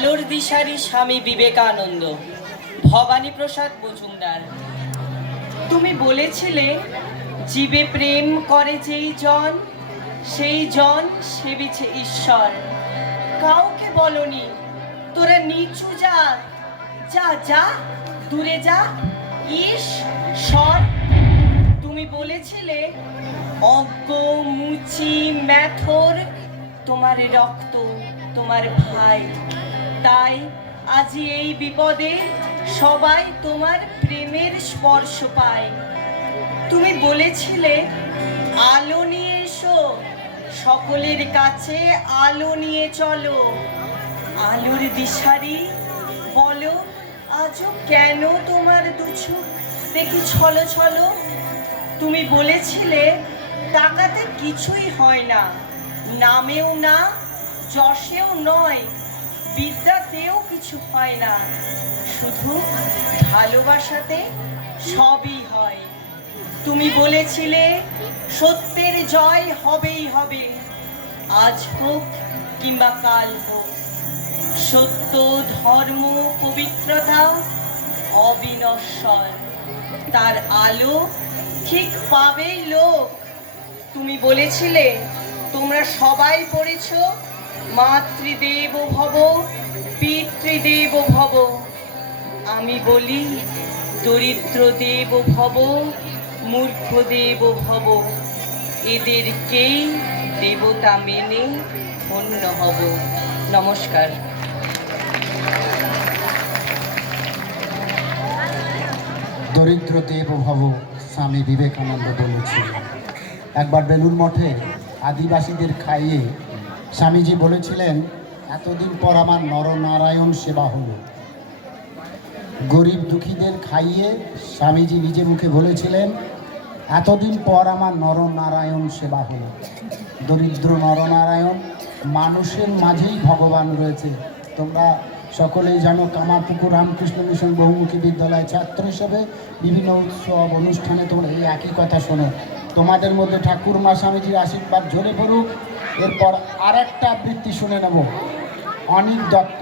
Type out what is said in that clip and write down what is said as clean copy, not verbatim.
আলোর দিশারি স্বামী বিবেকানন্দ, ভবানী প্রসাদ মজুমদার। তুমি বলেছিলে জীবে প্রেম করে যেই জন, সেই জন সেবিছে ঈশ্বর। কাউকে বলনি তোরা নিচু যা, যা যা দূরে যা, ঈশ্বর। তুমি বলেছিলে অজ্ঞ মুচি ম্যাথর তোমার রক্ত, তোমার ভাই। তাই আজি এই বিপদে সবাই তোমার প্রেমের স্পর্শ পায়। তুমি বলেছিলে আলো নিয়ে এসো, সকলের কাছে আলো নিয়ে চলো। আলোর দিশারি বলো আজও কেন তোমার দুচোখ দেখি ছলো ছলো। তুমি বলেছিলে টাকাতে কিছুই হয় না, নামেও না যশেও নয়, বিদ্যাতেও কিছু হয় না, শুধু ভালোবাসাতে সবই হয়। তুমি বলেছিলে সত্যের জয় হবেই হবে, আজ হোক কিংবা কাল হোক। সত্য ধর্ম পবিত্রতা অবিনশ্বর, তার আলো ঠিক পাবেই লোক। তুমি বলেছিলে তোমরা সবাই পড়েছ মাতৃদেব ভব পিতৃদেব ভব। আমি বলি দরিদ্র দেব ভব মূর্খ দেব ভব, এদেরকেই দেবতা মেনে ধন্য হব। নমস্কার। দরিদ্র দেব ভব স্বামী বিবেকানন্দ বলেছিলেন। একবার বেলুর মঠে আদিবাসীদের খাইয়ে স্বামীজি বলেছিলেন, এতদিন পর আমার নরনারায়ণ সেবা হলো। গরিব দুঃখীদের খাইয়ে স্বামীজি নিজে মুখে বলেছিলেন, এতদিন পর আমার নরনারায়ণ সেবা হলো। দরিদ্র নরনারায়ণ মানুষের মাঝেই ভগবান রয়েছে। তোমরা সকলেই জানো, কামারপুকুর রামকৃষ্ণ মিশন বহুমুখী বিদ্যালয় ছাত্র হিসেবে বিভিন্ন উৎসব অনুষ্ঠানে তোমরা এই একই কথা শোনো। তোমাদের মধ্যে ঠাকুরমা স্বামীজির আশীর্বাদ ঝরে পড়ুক। এরপর আর একটা আবৃত্তি শুনে নেব, অনিক দত্ত।